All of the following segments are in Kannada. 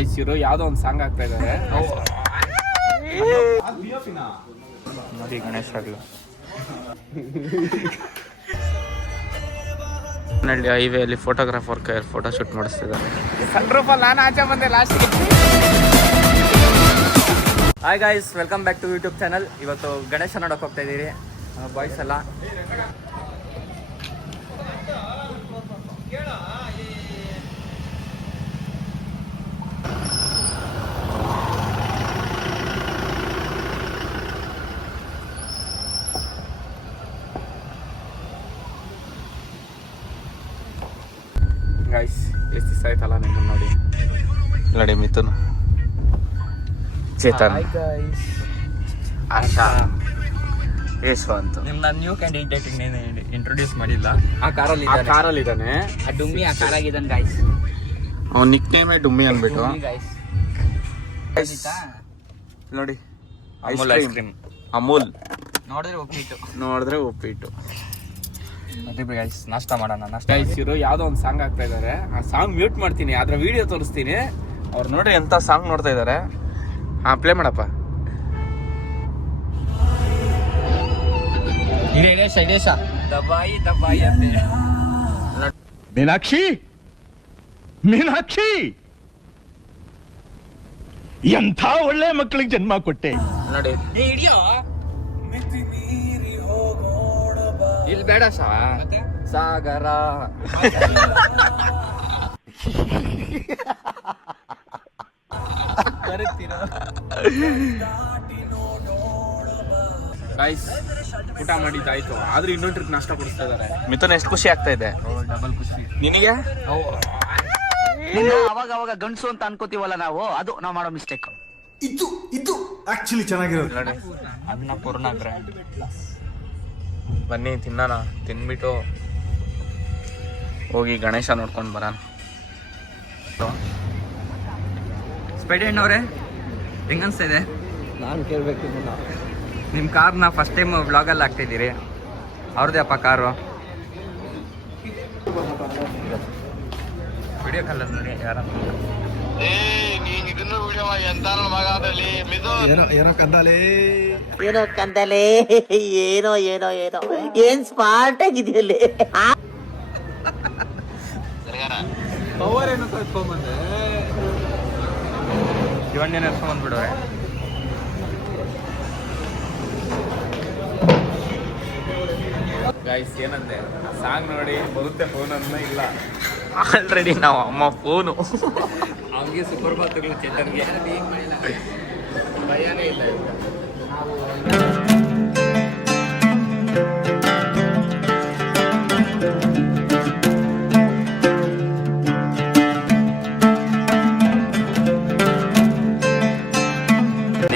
ಗೈಸ್ ಇವರು ಯಾವ್ದೋ ಒಂದು ಸಾಂಗ್ ಆಗ್ತಾ ಇದಾರೆ ನೋಡಿ. ಗಣೇಶ್ ಆಗ್ಲು ನಳ್ಳಿ ಹೈವೇಲಿ ಫೋಟೋಗ್ರಾಫರ್ ಕೈ ಫೋಟೋ ಶೂಟ್ ಮಾಡಿಸ್ತಿದ್ದಾರೆ. ಸನ್ರೂಫಲ್ಲಿ ನಾನು ಆಚೆ ಬಂದೆ ಲಾಸ್ಟ್ಗೆ. Hi guys, welcome back to YouTube channel. ಇವತ್ತು ಗಣೇಶ ನೋಡೋಕೆ ಹೋಗ್ತಾ ಇದ್ದೀರಿ ಬಾಯ್ಸ್ ಎಲ್ಲ. ಗೈಸ್ ಎಷ್ಟು ದಿವಸ ಆಯ್ತಲ್ಲ ನಿಮ್ಮನ್ನು ನೋಡಿ ಮಿಥುನ್, ಚೇತನ್, ಆಶಾ, ಯಶವಂತ್. ನಿಮ್ನ ನ್ಯೂ ಕ್ಯಾಂಡಿಡೇಟ್ ಇಂಟ್ರೊಡ್ಯೂಸ್ ಮಾಡಿಲ್ಲ. ಆ ಕಾರಲ್ಲಿ ಇದ್ದಾನೆ. ಆ ಡುಮ್ಮಿ ಆ ಕಾರಾಗಿದ್ದಾನೆ ಗೈಸ್. ಅವ್ನ ನಿಕ್ ನೇಮೇ ಡುಮ್ಮಿ ಅಂದ್ಬಿಟ್ಟು ನೋಡಿ. Amul ice cream. ಅಮೂಲ್ ನೋಡಿದ್ರೆ ಉಪ್ಪಿಟ್ಟು. ಅದೇ ಗೈಸ್ ನಾಷ್ಟ ಮಾಡೋಣ. ಗೈಸ್ ಇವರು ಯಾವ್ದೋ ಒಂದು ಸಾಂಗ್ ಆಗ್ತಾ ಇದಾರೆ. ಆ ಸಾಂಗ್ ಮ್ಯೂಟ್ ಮಾಡ್ತೀನಿ, ಅದ್ರ ವಿಡಿಯೋ ತೋರಿಸ್ತೀನಿ. ಅವ್ರು ನೋಡಿ ಎಂತ ಸಾಂಗ್ ನೋಡ್ತಾ ಇದಾರೆ. ಹಾ, ಪ್ಲೇ ಮಾಡಪ್ಪ. ದಬಾಯಿ ದಬಾಯಿ ಅಂತೆ. ಮೀನಾಕ್ಷಿ, ಮೀನಾಕ್ಷಿ, ಎಂಥ ಒಳ್ಳೆ ಮಕ್ಕಳಿಗೆ ಜನ್ಮ ಕೊಟ್ಟೆ ನೋಡಿ. ಇಲ್ಲಿ ಬೇಡ ಸಾಗರ. ಗೈಸ್ ಊಟ ಮಾಡಿದ್ದಾಯ್ತು, ಆದ್ರೆ ಇನ್ನೊಂದು ಟ್ರಿಪ್ ನಾಷ್ಟ ಕೊಡಿಸ್ತಾ ಇದಾರೆ. ಮಿಥುನ್ ಎಷ್ಟು ಖುಷಿ ಆಗ್ತಾ ಇದೆ? ಡಬಲ್ ಖುಷಿ. ನಿನಗೆ ಅವಾಗ ಅವಾಗ ಗಂಡಸು ಅಂತ ಅನ್ಕೋತೀವಲ್ಲ ನಾವು, ಅದು ನಾವು ಮಾಡೋ ಮಿಸ್ಟೇಕ್. ಇದು ಆಕ್ಚುಲಿ ಚೆನ್ನಾಗಿರೋದು ನೋಡಿ. ಅನ್ನಪೂರ್ಣ ಬ್ರ್ಯಾಂಡ್. ಬನ್ನಿ ತಿನ್ನೋಣ. ತಿನ್ಬಿಟ್ಟು ಹೋಗಿ ಗಣೇಶ ನೋಡ್ಕೊಂಡು ಬರೋಣ. ಸ್ಪೈಡರ್ ಅವ್ರೆ, ಹೆಂಗ ಅನ್ಸ್ತಾ ಇದೆ? ನಾನು ಕೇಳ್ಬೇಕು. ನಿಮ್ಮ ಕಾರ್ನ ಫಸ್ಟ್ ಟೈಮ್ ವ್ಲಾಗಲ್ಲಿ ಹಾಕ್ತಿದ್ದೀರಿ. ಅವ್ರದ್ದೇ ಅಪ್ಪ ಕಾರು. ವಿಡಿಯೋ ಕಾಲಲ್ಲಿ ನೋಡಿ ಯಾರ ಏನೋ ಕಂದಾಲೆ, ಏನೋ ಕಂದಲೆ, ಏನೋ ಏನೋ ಏನೋ ಏನ್ ಸ್ಮಾರ್ಟ್ ಆಗಿದೆಯಲ್ಲಿ. ಪವರ್ ಏನೋ ಕಳ್ಕೊಂಬಂದೆ. ಶಿವಣ್ಣ ಎರ್ಸ್ಕೊಂಡ್ಬಿಡುವೆ. ಗೈಸ್ ಏನಂದೆ, ಸಾಂಗ್ ನೋಡಿ ಬರುತ್ತೆ ಫೋನ್ ಅನ್ನ ಇಲ್ಲ. ಆಲ್ರೆಡಿ ನಾವು ಅಮ್ಮ ಫೋನು. ಅವ್ನಿಗೆ ಸುಪ್ರಭಾತಗಳು ಚೇತನ್ಗೆ ಭಯನೇ ಇಲ್ಲ.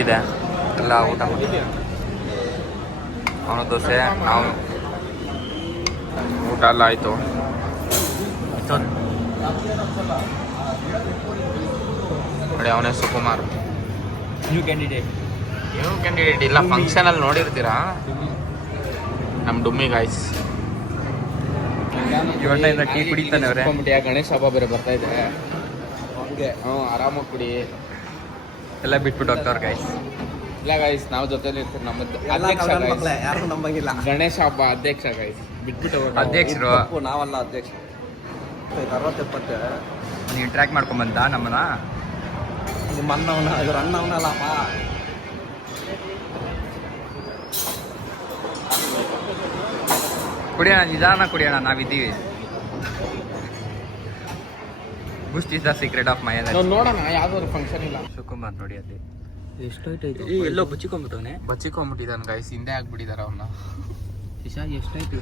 ಇದೆ ಎಲ್ಲ ಊಟ ಮಾಡಿ. ಅವನು ದೋಸೆ, ನಾವು ಊಟ ಎಲ್ಲ ಆಯ್ತು. ನೋಡಿ ಅವನೇ ಸುಕುಮಾರ್. New candidate. ಏನು ಕ್ಯಾಂಡಿಡೇಟ್ ಇಲ್ಲ, ಫಂಕ್ಷನ್ ಅಲ್ಲಿ ನೋಡಿರ್ತೀರಾ ನಮ್ ಡುಮ್ಮಿ ಗಾಯ್ಸ್. ಇವತ್ತಿಂದ ಟೀ ಕುಡಿತಾನೆ ಅವ್ರೆ. ಗಣೇಶ ಹಬ್ಬ ಬೇರೆ ಬರ್ತಾ ಇದೆ, ಹಂಗೆ ಆರಾಮಾಗಿ ಕುಡಿ. ಎಲ್ಲ ಬಿಟ್ಬಿಟ್ಟು ಹೋಗ್ತಾವ್ರ ಗೈಸ್. ಇಲ್ಲ ಗೈಸ್, ನಾವು ಜೊತೆಲಿ ಇರ್ತೀವಿ. ನಮ್ಮ ಅಧ್ಯಕ್ಷ guys. ಯಾರು ನಂಬಂಗಿಲ್ಲ. ಗಣೇಶ ಹಬ್ಬ ಅಧ್ಯಕ್ಷ ಗೈಸ್, ಬಿಟ್ಬಿಟ್ಟು ಹೋಗೋಣ. ಅಧ್ಯಕ್ಷರು ನಾವಲ್ಲ ಅಧ್ಯಕ್ಷ. 60-70 ನೀವು ಟ್ರ್ಯಾಕ್ ಮಾಡ್ಕೊಂಬಂದ ನಮ್ಮನ್ನ. ನಿಮ್ಮ ಅಣ್ಣವನ, ಇವ್ರ ಅಣ್ಣವನಲ್ಲಪ್ಪ. ಕುಡಿಯೋಣ, ನಿಧಾನ ಕುಡಿಯೋಣ, ನಾವಿದ್ದೀವಿ. Boost is the secret of my energy. ನೋಡೋಣ ಯಾವ್ದಾದ್ರು ಫಂಕ್ಷನ್ ಇಲ್ಲ. ಸುಕುಮಾರ್ ನೋಡಿ ಅಲ್ಲಿ ಎಷ್ಟಾಯ್ತು. ಎಲ್ಲೋ ಬಚ್ಚಿಕೊಂಡ್ಬಿಟ್ಟವನೆ. ಬಚ್ಚಿಕೊಂಡ್ಬಿಟ್ಟಿದ್ದಾನೆ ಗೈಸ್, ಹಿಂದೆ ಆಗ್ಬಿಟ್ಟಿದಾರ ಅವನ್ನ. ಎಷ್ಟಾಯ್ತು?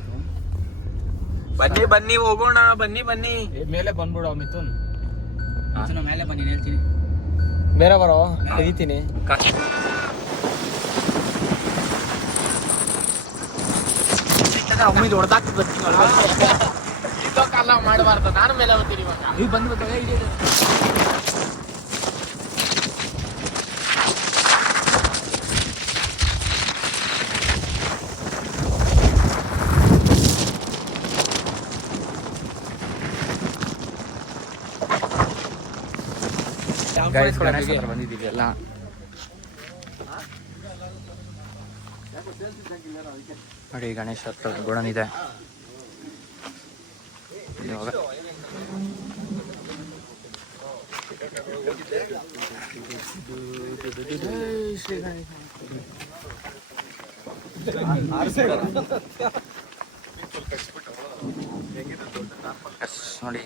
ಬನ್ನಿ ಬನ್ನಿ ಹೋಗೋಣ, ಬನ್ನಿ ಬನ್ನಿ. ಮೇಲೆ ಬಂದ್ಬಿಡು ಮಿಥುನ್. ಮೇಲೆ ಬನ್ನಿ ಹೇಳ್ತೀನಿ. ಬೇರೆ ಬರೋ ತೆಗಿತೀನಿ. ಅಮ್ಮಿಗೆ ಹೊಡೆದಾಕ್ತದೆ. ಕಾಲ ಮಾಡಬಾರ್ದು, ನಾನು ಮೇಲೆ ಹೋಗ್ತೀನಿ ಇವಾಗ. ನೀವು ಬಂದ್ಬಿಟ್ಟು ಗೈಸ್ ಗಣೇಶ ಹತ್ರ ಬಂದಿದ್ದೀವಿ ಎಲ್ಲ. ನೋಡಿ ಗಣೇಶ ಹತ್ರ ಗೋಡನ್ ಇದೆ ಇವಾಗ. ನೋಡಿ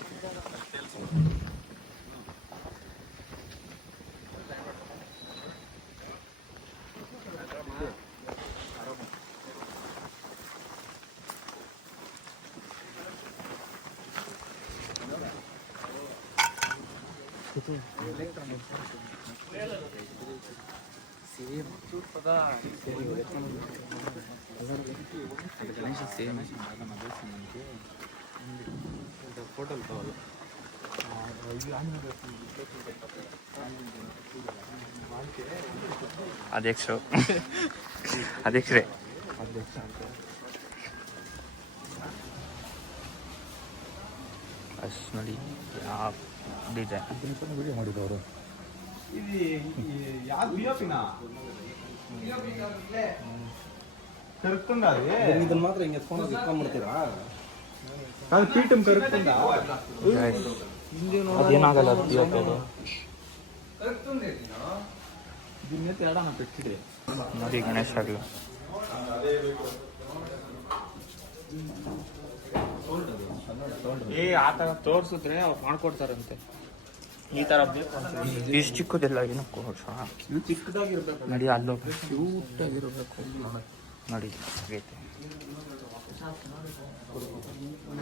ಅಧ್ಯಕ್ಷರು ಅಧ್ಯಕ್ಷರೇ ಅಷ್ಟು ನೋಡಿ ಯಾವ ಡಿಸೈನ್ ಮಾಡಿದವರು ಇದನ್ನ ಮಾತ್ರ ಹಿಂಗೆ ಎತ್ಕೊಂಡು ಇಟ್ಕೊಂಡ್ಬಿಡ್ತೀರಾ? ಅದೇನಾಗಲ್ಲ ನೋಡಿ ಗಣೇಶ ಆಗಲಿ. ಆ ತರ ತೋರ್ಸಿದ್ರೆ ಅವ್ರು ಮಾಡ್ಕೊಡ್ತಾರಂತೆ. ಈ ತರ ಇಷ್ಟು ಚಿಕ್ಕದಿಲ್ಲ ಏನಕ್ಕೂ ಚಿಕ್ಕದಾಗಿರ್ಬೇಕು. ನೋಡಿ ಅಲ್ಲೋ ಕ್ಯೂಟ್ ಆಗಿರ್ಬೇಕು ನೋಡಿ ಆಗೈತೆ.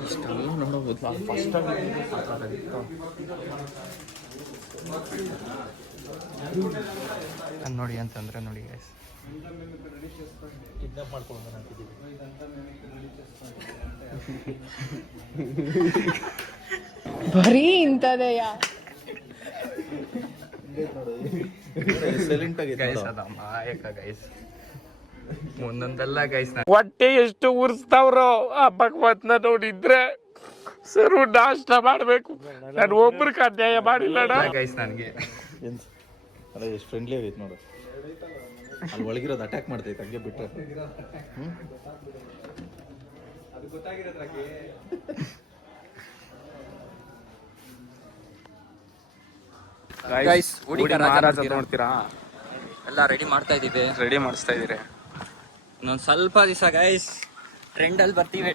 ಇಷ್ಟೆಲ್ಲ ನೋಡೋದಿಲ್ಲ ಫಸ್ಟ್ ನೋಡಿ ಅಂತಂದ್ರೆ ನೋಡಿ ಗೈಸ್ ಬರೀ ಇಂಥದೆಯ ಗೈಸ್ ಅದ ಮಾಯಕ ಗೈಸ್ ಒಂದೊಂದಲ್ಲ ಗೈಸ್. ಹೊಟ್ಟೆ ಎಷ್ಟು ಉರ್ಸ್ತಾವ್ರೋ ಆ ಭಗವತ್ನ ನೋಡಿದ್ರೆ ಸರು ನಾಷ್ಟ ಮಾಡ್ಬೇಕು. ನಾನು ಒಬ್ರಿಗೆ ಅನ್ಯಾಯ ಮಾಡಿಲ್ಲ ಗೈಸ್ ನನಗೆ ಎಷ್ಟು ಫ್ರೆಂಡ್ಲಿ ಆಗೈತೆ ನೋಡು. ಅಲ್ಲಿ ಒಳಗಿರೋದು ಅಟ್ಯಾಕ್ ಮಾಡ್ತೈತೆ ಹಂಗೆ ಬಿಟ್ರೆ. ಗೈಸ್ ಮಹಾರಾಜ ನೋಡ್ತೀರಾ? ಎಲ್ಲ ರೆಡಿ ಮಾಡ್ತಾ ಇದ್ದೀವಿ. ರೆಡಿ ಮಾಡಿಸ್ತಾ ಇದೀರಿ. ಇನ್ನೊಂದು ಸ್ವಲ್ಪ ದಿವಸ ಗೈಸ್ ಟ್ರೆಂಡಲ್ಲಿ ಬರ್ತೀವಿ.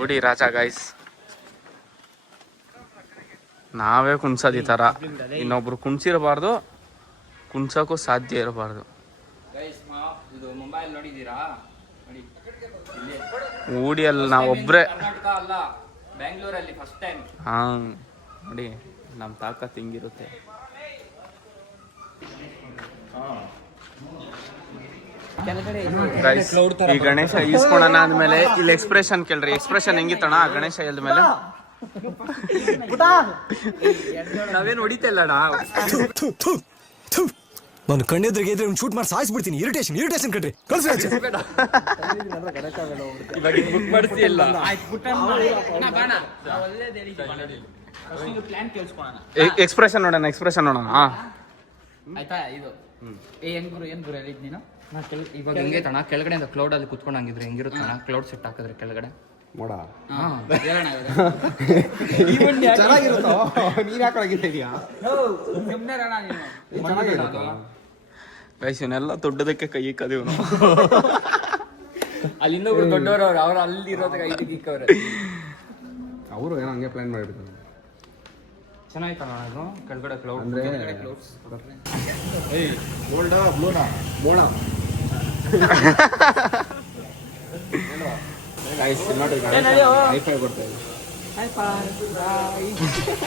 ಓಡಿ ರಾಜ ಗೈಸ್. ನಾವೇ ಕುಣ್ಸೋದು ಈ ಥರ, ಇನ್ನೊಬ್ರು ಕುಣ್ಸಿರಬಾರ್ದು, ಕುಣ್ಸೋಕ್ಕೂ ಸಾಧ್ಯ ಇರಬಾರ್ದು. ಗೈಸ್ ಇದು ಮುಂಬೈ ನೋಡಿದ್ದೀರಾ? ನೋಡಿ ಊಡಿಯಲ್ಲಿ ನಾವೊಬ್ರೆ. ಕರ್ನಾಟಕ ಅಲ್ಲ, ಬೆಂಗಳೂರಲ್ಲಿ ಫಸ್ಟ್ ಟೈಮ್. ಹಾಂ ನೋಡಿ ನಮ್ಮ ತಾಕತ್ ಹಿಂಗಿರುತ್ತೆ. ಗೈಸ್ ಈ ಗಣೇಶ ಈಸ್ಕೊಳೋಣ ಅಂದ್ಮೇಲೆ ಇಲ್ಲಿ ಎಕ್ಸ್ಪ್ರೆಷನ್ ಕೇಳ್ರಿ. ಎಕ್ಸ್ಪ್ರೆಷನ್ ಹೆಂಗಿತ್ತಣ್ಣ ಗಣೇಶ ಎಲ್ದ್ಮೇಲೆ? ನಾವೇನು ಹೊಡಿತಲ್ಲಣ್ಣ. ನಾನು ಕಣ್ಣೆದ್ರಿಗೆ ಇದ್ರೆ ಶೂಟ್ ಮಾಡಿ ಸಾಯಿಸ್ಬಿಡ್ತೀನಿ. ಇರಿಟೇಷನ್ ಕಣ್ರಿ. ಇವಾಗ ಬುಕ್ ಮಾಡಿಸಿ ಎಲ್ಲ ಎಕ್ಸ್ಪ್ರೆಷನ್ ನೋಡೋಣ. ಹಾ ಆಯ್ತಾ? ಇದು ಏನ್ ಗುರು ಹೇಳಿದ್ ನೀನು? ಇವಾಗ ಹೆಂಗೆ ತಣ ಕೆಳಗಡೆ ಕ್ಲೌಡ್ ಅಲ್ಲಿ ಕುತ್ಕೊಂಡು ಹಂಗಿದ್ರೆ ಹೆಂಗಿರುತ್ತೆ ಅಣ್ಣ? ಕ್ಲೌಡ್ ಸೆಟ್ ಹಾಕಿದ್ರೆ ಕೆಳಗಡೆ ನೋಡ ಚೆನ್ನಾಗಿರುತ್ತೋ? ನೀನ್ ಯಾಕೆ ಗೈಸ್ ಇವನ್ನೆಲ್ಲ ದೊಡ್ಡದಕ್ಕೆ ಕೈ ಇಕ್ಕದೇವ್ ನಾವು. ಅಲ್ಲಿ ಇನ್ನೊಬ್ರು ದೊಡ್ಡವರು ಅವ್ರು ಅಲ್ಲಿ ಇರೋದಕ್ಕೆ ಐದು ಗಿಕ್ಕವ್ರೆ. ಅವರು ಏನೋ ಹಂಗೆ ಪ್ಲಾನ್ ಮಾಡಿಬಿಟ್ಟು ಚೆನ್ನಾಯ್ತಣ್ಣ ಅದು ಕೆಳಗಡೆ ಕ್ಲೌಡ್. ಅಂದ್ರೆ ಗೋಲ್ಡಾ ಬ್ಲೂನಾ ಬೋಣ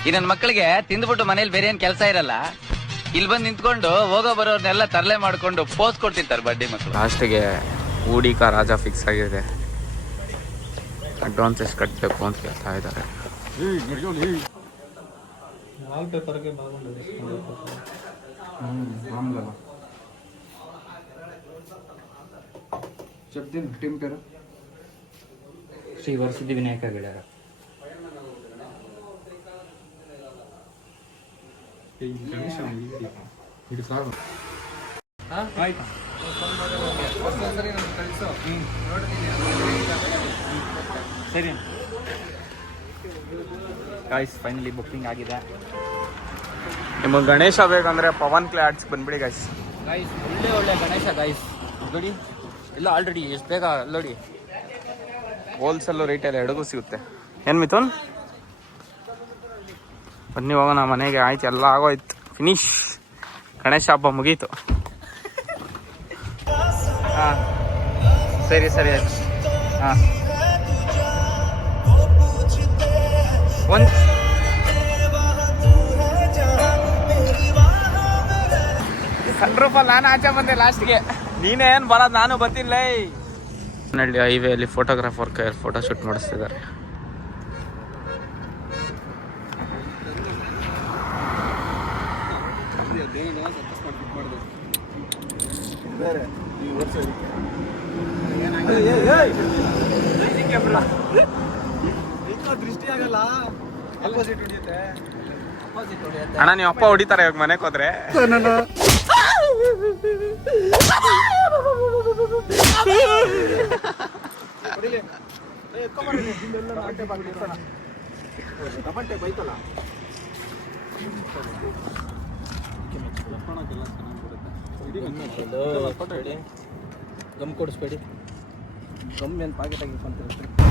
ಈ ನನ್ನ ಮಕ್ಕಳಿಗೆ ತಿಂದ್ಬಿಟ್ಟು ಮನೇಲಿ ಬೇರೆ ಏನ್ ಕೆಲಸ ಇರಲ್ಲ, ಇಲ್ಲಿ ಬಂದು ನಿಂತ್ಕೊಂಡು ಹೋಗೋ ಬರೋರ್ನೆಲ್ಲ ತರಲೆ ಮಾಡ್ಕೊಂಡು ಪೋಸ್ ಕೊಡ್ತಿರ್ತಾರೆ ಬಡ್ಡಿ ಮಕ್ಕಳು. ಲಾಸ್ಟಿಗೆ ಊಡಿಕ ರಾಜ ಫಿಕ್ಸ್ ಆಗಿದೆ. ಅಡ್ವಾನ್ಸ್ ಎಷ್ಟು ಕಟ್ಟಬೇಕು ಅಂತ ಕೇಳ್ತಾ ಇದ್ದಾರೆ. ಶ್ರೀ ವರಸಿದ್ಧಿ ವಿನಾಯಕ ಗೆಳೆಯರ ಇದು ಸಾಕು. ಸರಿ ಗಾಯ್ಸ್ ಫೈನಲಿ ಬುಕ್ಕಿಂಗ್ ಆಗಿದೆ. ನಿಮಗೆ ಗಣೇಶ ಬೇಕಂದ್ರೆ ಪವನ್ ಕ್ಲಾಟ್ಸ್ ಬಂದ್ಬಿಡಿ ಗೈಸ್. ಗೈಸ್ ಒಳ್ಳೆ ಗಣೇಶ ಗೈಸ್ ನೋಡಿ ಎಲ್ಲ ಆಲ್ರೆಡಿ ಎಷ್ಟು ಬೇಗ ನೋಡಿ ಹೋಲ್ಸೇಲು ರೇಟಲ್ಲಿ ಎರಡಿಗೂ ಸಿಗುತ್ತೆ. ಏನು ಮಿಥುನ್ ಬನ್ನಿ ಹೋಗೋಣ ಮನೆಗೆ. ಆಯ್ತು ಎಲ್ಲ ಆಗೋಯ್ತು, ಫಿನಿಶ್. ಗಣೇಶ ಹಬ್ಬ ಮುಗೀತು. ಹಾಂ ಸರಿ ಸರಿ ಆಯ್ತು. ಹಾಂ ಒಂದು ಸನ್ರೂಫಲ್ಲಿ ನಾನು ಆಚೆ ಬಂದೆ ಲಾಸ್ಟ್ಗೆ. ನೀನೇನು ಬರೋದು, ನಾನು ಬರ್ತಿಲ್ಲ. ನಳ್ಳಿ ಹೈವೇಲಿ ಫೋಟೋಗ್ರಾಫರ್ ಕೈಯಲ್ಲಿ ಫೋಟೋ ಶೂಟ್ ಮಾಡಿಸ್ತಿದ್ದಾರೆ. ದೃಷ್ಟಿ ಆಗಲ್ಲ, ಆಪೋಸಿಟ್ ಹೊಡಿಯುತ್ತೆ. ಅಣ್ಣ ನೀವು ಅಪ್ಪ ಹೊಡಿತಾರೆ ಇವಾಗ ಮನೆಗೆ ಹೋದ್ರೆ. ಟಮಟೆ ಬೈತಲ್ಲ ಫೋಟೋ ಹೇಳಿ. ಗಮ್ ಕೊಡಿಸ್ಬೇಡಿ. ಗಮ್ ಏನು ಪಾಕೆಟ್ ಆಗಿರ್ಕೊಂತಿರುತ್ತೆ.